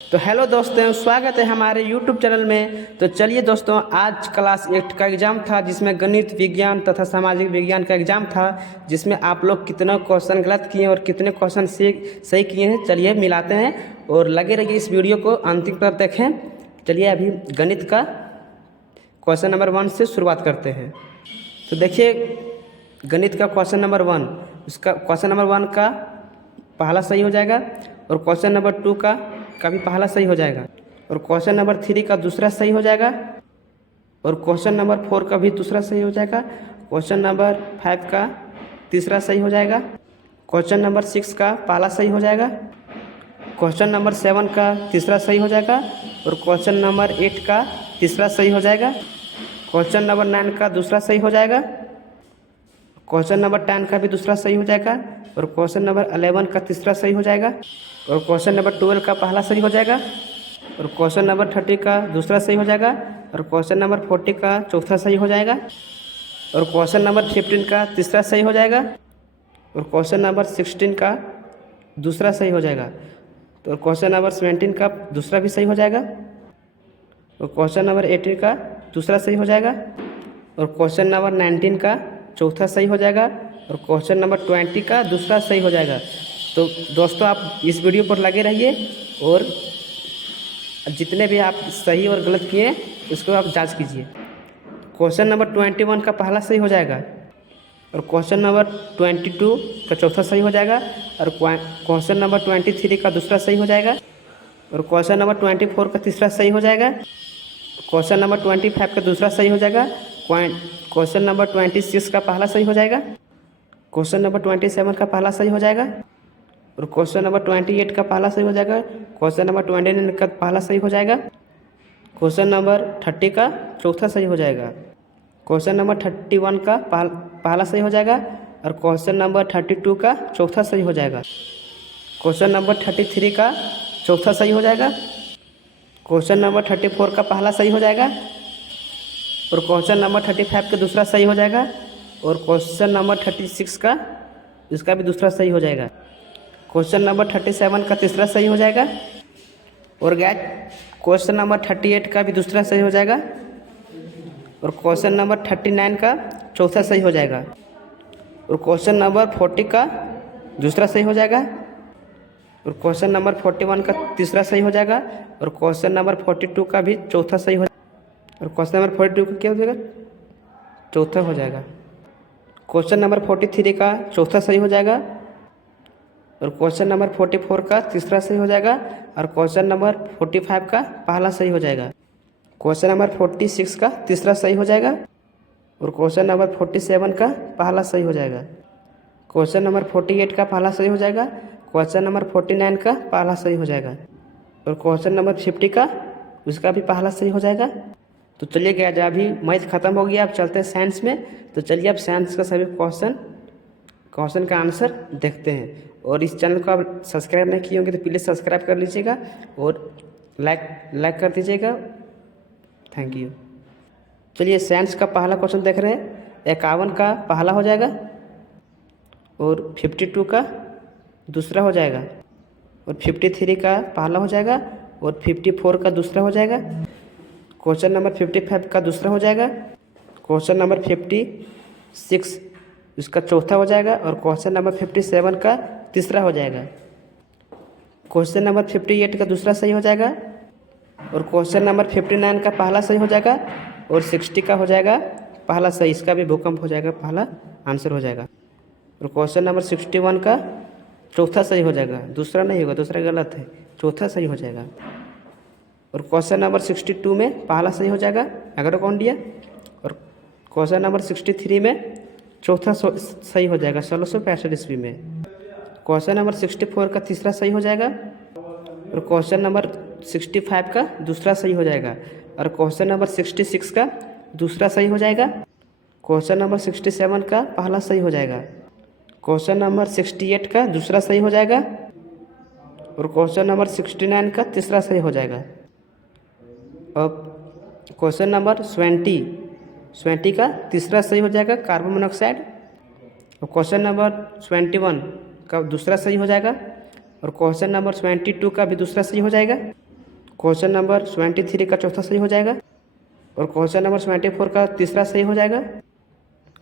तो हेलो दोस्तों, स्वागत है हमारे यूट्यूब चैनल में। तो चलिए दोस्तों, आज क्लास 8 का एग्ज़ाम था जिसमें गणित विज्ञान तथा सामाजिक विज्ञान का एग्ज़ाम था, जिसमें आप लोग कितना क्वेश्चन गलत किए और कितने क्वेश्चन सही किए हैं। चलिए मिलाते हैं और लगे रहिए इस वीडियो को अंतिम तक देखें। चलिए अभी गणित का क्वेश्चन नंबर 1 से शुरुआत करते हैं। तो देखिए, गणित का क्वेश्चन नंबर 1, उसका क्वेश्चन नंबर 1 का पहला सही हो जाएगा और क्वेश्चन नंबर 2 का भी पहला सही हो जाएगा और क्वेश्चन नंबर 3 का दूसरा सही हो जाएगा और क्वेश्चन नंबर 4 का भी दूसरा सही हो जाएगा। क्वेश्चन नंबर 5 का तीसरा सही हो जाएगा। क्वेश्चन नंबर 6 का पहला सही हो जाएगा। क्वेश्चन नंबर 7 का तीसरा सही हो जाएगा और क्वेश्चन नंबर 8 का तीसरा सही हो जाएगा। क्वेश्चन नंबर 9 का दूसरा सही हो जाएगा। क्वेश्चन नंबर 10 का भी दूसरा सही हो जाएगा और क्वेश्चन नंबर 11 का तीसरा सही हो जाएगा और क्वेश्चन नंबर 12 का पहला सही हो जाएगा और क्वेश्चन नंबर 30 का दूसरा सही हो जाएगा और क्वेश्चन नंबर 40 का चौथा सही हो जाएगा और क्वेश्चन नंबर 15 का तीसरा सही हो जाएगा और क्वेश्चन नंबर 16 का दूसरा सही हो जाएगा। तो क्वेश्चन नंबर 17 का दूसरा भी सही हो जाएगा और क्वेश्चन नंबर 18 का दूसरा सही हो जाएगा और क्वेश्चन नंबर 19 का चौथा सही हो जाएगा और क्वेश्चन नंबर 20 का दूसरा सही हो जाएगा। तो दोस्तों, आप इस वीडियो पर लगे रहिए और जितने भी आप सही और गलत किए उसको आप जांच कीजिए। क्वेश्चन नंबर 21 का पहला सही हो जाएगा और क्वेश्चन नंबर 22 का चौथा सही हो जाएगा और क्वेश्चन नंबर 23 का दूसरा सही हो जाएगा और क्वेश्चन नंबर 24 का तीसरा सही हो जाएगा। क्वेश्चन नंबर 25 का दूसरा सही हो जाएगा। क्वेश्चन नंबर 26 का पहला सही हो जाएगा। क्वेश्चन नंबर 27 का पहला सही हो जाएगा और क्वेश्चन नंबर 28 का पहला सही हो जाएगा। क्वेश्चन नंबर 29 का पहला सही हो जाएगा। क्वेश्चन नंबर 30 का चौथा सही हो जाएगा। क्वेश्चन नंबर 31 का पहला सही हो जाएगा और क्वेश्चन नंबर 32 का चौथा सही हो जाएगा। क्वेश्चन नंबर 33 का चौथा सही हो जाएगा। क्वेश्चन नंबर 34 का पहला सही हो जाएगा और क्वेश्चन नंबर 35 का दूसरा सही हो जाएगा और क्वेश्चन नंबर 36 का इसका भी दूसरा सही हो जाएगा। क्वेश्चन नंबर 37 का तीसरा सही हो जाएगा और क्वेश्चन नंबर 38 का भी दूसरा सही हो जाएगा और क्वेश्चन नंबर 39 का चौथा सही हो जाएगा और क्वेश्चन नंबर 40 का दूसरा सही हो जाएगा और क्वेश्चन नंबर 41 का तीसरा सही हो जाएगा और क्वेश्चन नंबर 42 का भी चौथा सही हो जाएगा और क्वेश्चन नंबर 42 का क्या हो जाएगा, चौथा हो जाएगा। क्वेश्चन नंबर 43 का चौथा सही हो जाएगा और क्वेश्चन नंबर 44 का तीसरा सही हो जाएगा और क्वेश्चन नंबर 45 का पहला सही हो जाएगा। क्वेश्चन नंबर 46 का तीसरा सही हो जाएगा और क्वेश्चन नंबर 47 का पहला सही हो जाएगा। क्वेश्चन नंबर 48 का पहला सही हो जाएगा। क्वेश्चन नंबर 49 का पहला सही हो जाएगा और क्वेश्चन नंबर 50 का उसका भी पहला सही हो जाएगा। तो चलिए गया जा, अभी मैथ खत्म हो गया, अब चलते हैं साइंस में। तो चलिए अब साइंस का सभी क्वेश्चन का आंसर देखते हैं। और इस चैनल को आप सब्सक्राइब नहीं किए होंगे तो प्लीज़ सब्सक्राइब कर लीजिएगा और लाइक कर दीजिएगा। Thank you. चलिए साइंस का पहला क्वेश्चन देख रहे हैं। 51 का पहला हो जाएगा और 52 का दूसरा हो जाएगा और 53 का पहला हो जाएगा और 54 का दूसरा हो जाएगा। क्वेश्चन नंबर 55 का दूसरा हो जाएगा। क्वेश्चन नंबर 56 उसका चौथा हो जाएगा और क्वेश्चन नंबर 57 का तीसरा हो जाएगा। क्वेश्चन नंबर 58 का दूसरा सही हो जाएगा और क्वेश्चन नंबर 59 का पहला सही हो जाएगा और 60 का हो जाएगा पहला सही, इसका भी भूकंप हो जाएगा, पहला आंसर हो जाएगा। और क्वेश्चन नंबर 61 का चौथा सही हो जाएगा, दूसरा नहीं होगा, दूसरा गलत है, चौथा सही हो जाएगा। और क्वेश्चन नंबर 62 में पहला सही हो जाएगा, अगर कौन दिया। और क्वेश्चन नंबर 63 में चौथा सही हो जाएगा 1665 ईस्वी में। क्वेश्चन नंबर 64 का तीसरा सही हो जाएगा और क्वेश्चन नंबर 65 का दूसरा सही हो जाएगा और क्वेश्चन नंबर 66 का दूसरा सही हो जाएगा। क्वेश्चन नंबर 67 का पहला सही हो जाएगा। क्वेश्चन नंबर 68 का दूसरा सही हो जाएगा और क्वेश्चन नंबर 69 का तीसरा सही हो जाएगा। और क्वेश्चन नंबर 20 का तीसरा सही हो जाएगा, कार्बन मोनोऑक्साइड। और क्वेश्चन नंबर 21 का दूसरा सही हो जाएगा और क्वेश्चन नंबर 22 का भी दूसरा सही हो जाएगा क्वेश्चन नंबर 73 का चौथा सही हो जाएगा। और क्वेश्चन नंबर 74 का तीसरा सही हो जाएगा।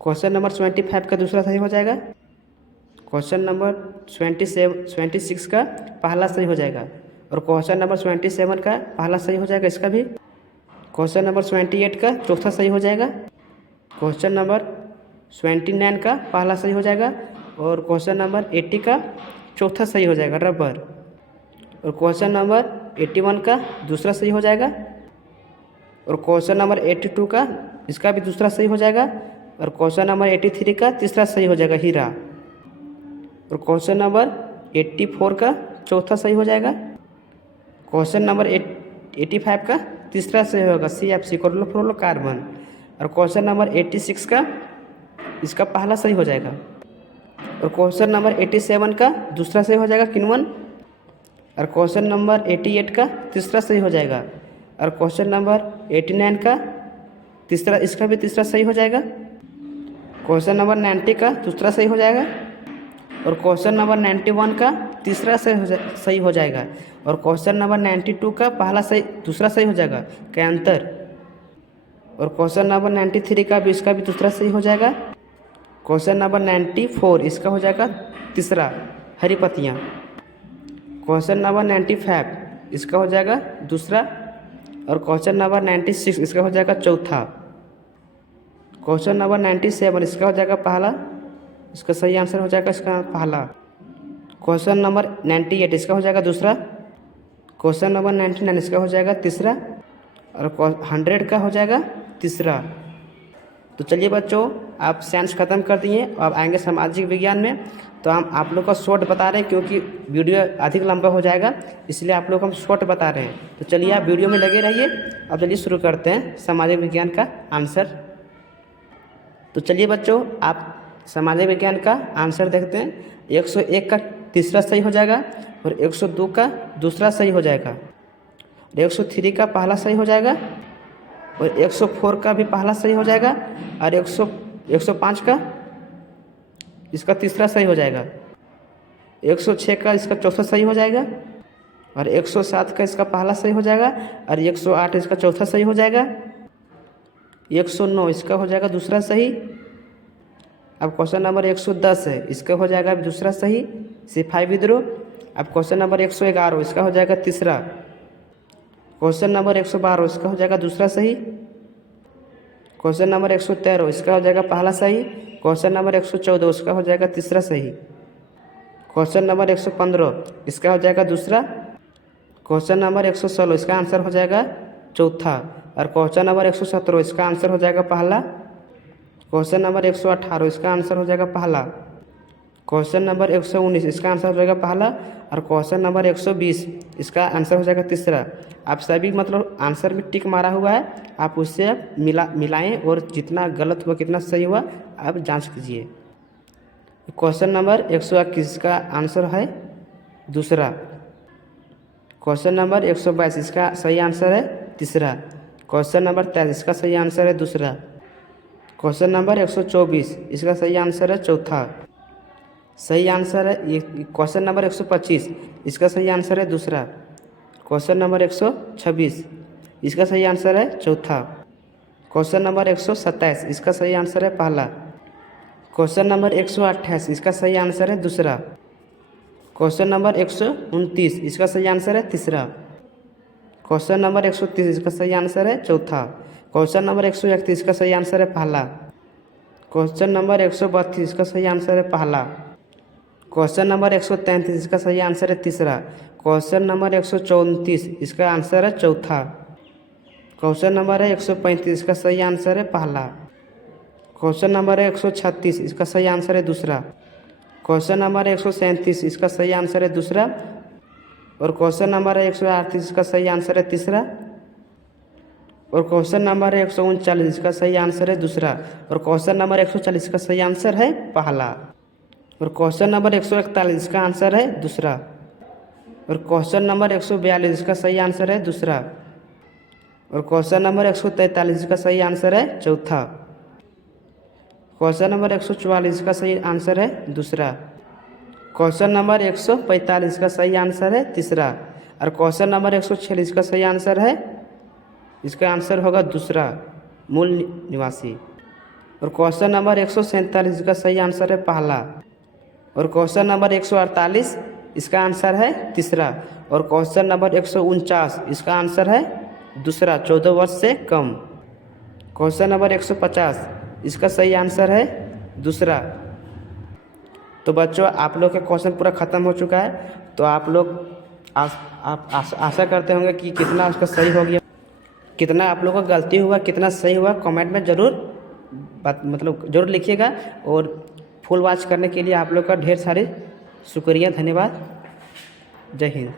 क्वेश्चन नंबर 25 का दूसरा सही हो जाएगा। क्वेश्चन नंबर 26 का पहला सही हो जाएगा। और क्वेश्चन नंबर 27 का पहला सही हो जाएगा, इसका भी। क्वेश्चन नंबर 28 का चौथा सही हो जाएगा। क्वेश्चन नंबर 29 का पहला सही हो जाएगा। और क्वेश्चन नंबर 80 का चौथा सही हो जाएगा, रबर। और क्वेश्चन नंबर 81 का दूसरा सही हो जाएगा। और क्वेश्चन नंबर 82 का इसका भी दूसरा सही हो जाएगा। और क्वेश्चन नंबर 83 का तीसरा सही हो जाएगा, हीरा। और क्वेश्चन नंबर 84 का चौथा सही हो जाएगा। क्वेश्चन नंबर 85 का तीसरा सही होगा, CFC क्लोरोफ्लोरोकार्बन। और क्वेश्चन नंबर 86 का इसका पहला सही हो जाएगा। और क्वेश्चन नंबर 87 का दूसरा सही हो जाएगा, किण्वन। और क्वेश्चन नंबर 88 का तीसरा सही हो जाएगा। और क्वेश्चन नंबर 89 का तीसरा, इसका भी तीसरा सही हो जाएगा। क्वेश्चन नंबर 90 का दूसरा सही हो जाएगा। और क्वेश्चन नंबर 91 का तीसरा सही हो जाएगा। और क्वेश्चन नंबर 92 का पहला सही दूसरा सही हो जाएगा, कैंतर। और क्वेश्चन नंबर 93 का भी इसका भी दूसरा सही हो जाएगा। क्वेश्चन नंबर 94 इसका हो जाएगा तीसरा, हरी पत्तियाँ। क्वेश्चन नंबर 95 इसका हो जाएगा दूसरा। और क्वेश्चन नंबर 96 इसका हो जाएगा चौथा। क्वेश्चन नंबर 97 इसका हो जाएगा पहला, इसका सही आंसर हो जाएगा इसका पहला। क्वेश्चन नंबर 98 इसका हो जाएगा दूसरा। क्वेश्चन नंबर 99 इसका हो जाएगा तीसरा। और 100 का हो जाएगा तीसरा। तो चलिए बच्चों, आप साइंस ख़त्म कर दिए, अब आएंगे सामाजिक विज्ञान में। तो हम आप लोग का शॉर्ट बता रहे हैं, क्योंकि वीडियो अधिक लंबा हो जाएगा, इसलिए आप लोग हम शॉर्ट बता रहे हैं। तो चलिए आप वीडियो में लगे रहिए। अब चलिए शुरू करते हैं सामाजिक विज्ञान का आंसर। तो चलिए बच्चों, आप सामाजिक विज्ञान का आंसर देखते हैं। 101 का तीसरा सही हो जाएगा। और 102 का दूसरा सही हो जाएगा। और 103 का पहला सही हो जाएगा। और 104 का भी पहला सही हो जाएगा। और 105 का इसका तीसरा सही हो जाएगा। 106 का इसका चौथा सही हो जाएगा। और 107 का इसका पहला सही हो जाएगा। और 108 इसका चौथा सही हो जाएगा। 109 इसका हो जाएगा दूसरा सही। अब क्वेश्चन नंबर 110 है, इसका हो जाएगा दूसरा सही, सिपाही विद्रोह। अब क्वेश्चन नंबर 111 इसका हो जाएगा तीसरा। क्वेश्चन नंबर 112 इसका हो जाएगा दूसरा सही। क्वेश्चन नंबर 113 इसका हो जाएगा पहला सही। क्वेश्चन नंबर 114 इसका हो जाएगा तीसरा सही। क्वेश्चन नंबर 115 इसका हो जाएगा दूसरा। क्वेश्चन नंबर 116 इसका आंसर हो जाएगा चौथा। और क्वेश्चन नंबर 117 इसका आंसर हो जाएगा पहला। क्वेश्चन नंबर 118 इसका आंसर हो जाएगा पहला। क्वेश्चन नंबर 119 इसका आंसर हो जाएगा पहला। और क्वेश्चन नंबर 120 इसका आंसर हो जाएगा तीसरा। आप सभी मतलब आंसर में टिक मारा हुआ है, आप उससे मिलाएं और जितना गलत हुआ कितना सही हुआ आप जांच कीजिए। क्वेश्चन नंबर 121 का आंसर है दूसरा। क्वेश्चन नंबर 122 इसका सही आंसर है तीसरा। क्वेश्चन नंबर 23 इसका सही आंसर है दूसरा। क्वेश्चन नंबर 124 इसका सही आंसर है चौथा। सही आंसर है ये। क्वेश्चन नंबर 125 इसका सही आंसर है दूसरा। क्वेश्चन नंबर 126 इसका सही आंसर है चौथा। क्वेश्चन नंबर 127 इसका सही आंसर है पहला। क्वेश्चन नंबर 128 इसका सही आंसर है दूसरा। क्वेश्चन नंबर 129 इसका सही आंसर है तीसरा। क्वेश्चन नंबर 130 इसका सही आंसर है चौथा। क्वेश्चन नंबर 131 का सही आंसर है पहला। क्वेश्चन नंबर 132 इसका सही आंसर है पहला। क्वेश्चन नंबर 133 इसका सही आंसर है तीसरा। क्वेश्चन नंबर 134 इसका आंसर है चौथा। क्वेश्चन नंबर है 135 इसका सही आंसर है पहला। क्वेश्चन नंबर है 136 इसका सही आंसर है दूसरा। क्वेश्चन नंबर 137 इसका सही आंसर है दूसरा। और क्वेश्चन नंबर है 138 इसका सही आंसर है तीसरा। और क्वेश्चन नंबर है 139 इसका सही आंसर है दूसरा। और क्वेश्चन नंबर 140 का सही आंसर है पहला। और क्वेश्चन नंबर 141 इसका आंसर है दूसरा। और क्वेश्चन नंबर 142 इसका सही आंसर है दूसरा। और क्वेश्चन नंबर 143 इसका सही आंसर है चौथा। क्वेश्चन नंबर 144 का सही आंसर है दूसरा। क्वेश्चन नंबर 145 का सही आंसर है तीसरा। और क्वेश्चन नंबर 146 का सही आंसर है, इसका आंसर होगा दूसरा, मूल निवासी। और क्वेश्चन नंबर 147 का सही आंसर है पहला। और क्वेश्चन नंबर 148 इसका आंसर है तीसरा। और क्वेश्चन नंबर 149 इसका आंसर है दूसरा, 14 वर्ष से कम। क्वेश्चन नंबर 150 इसका सही आंसर है दूसरा। तो बच्चों आप लोग का क्वेश्चन पूरा ख़त्म हो चुका है। तो आप लोग आशा करते होंगे कि कितना उसका सही हो गया, कितना आप लोगों का गलती हुआ, कितना सही हुआ, कमेंट में ज़रूर ज़रूर लिखिएगा। और फुल वॉच करने के लिए आप लोग का ढेर सारे शुक्रिया, धन्यवाद। जय हिंद।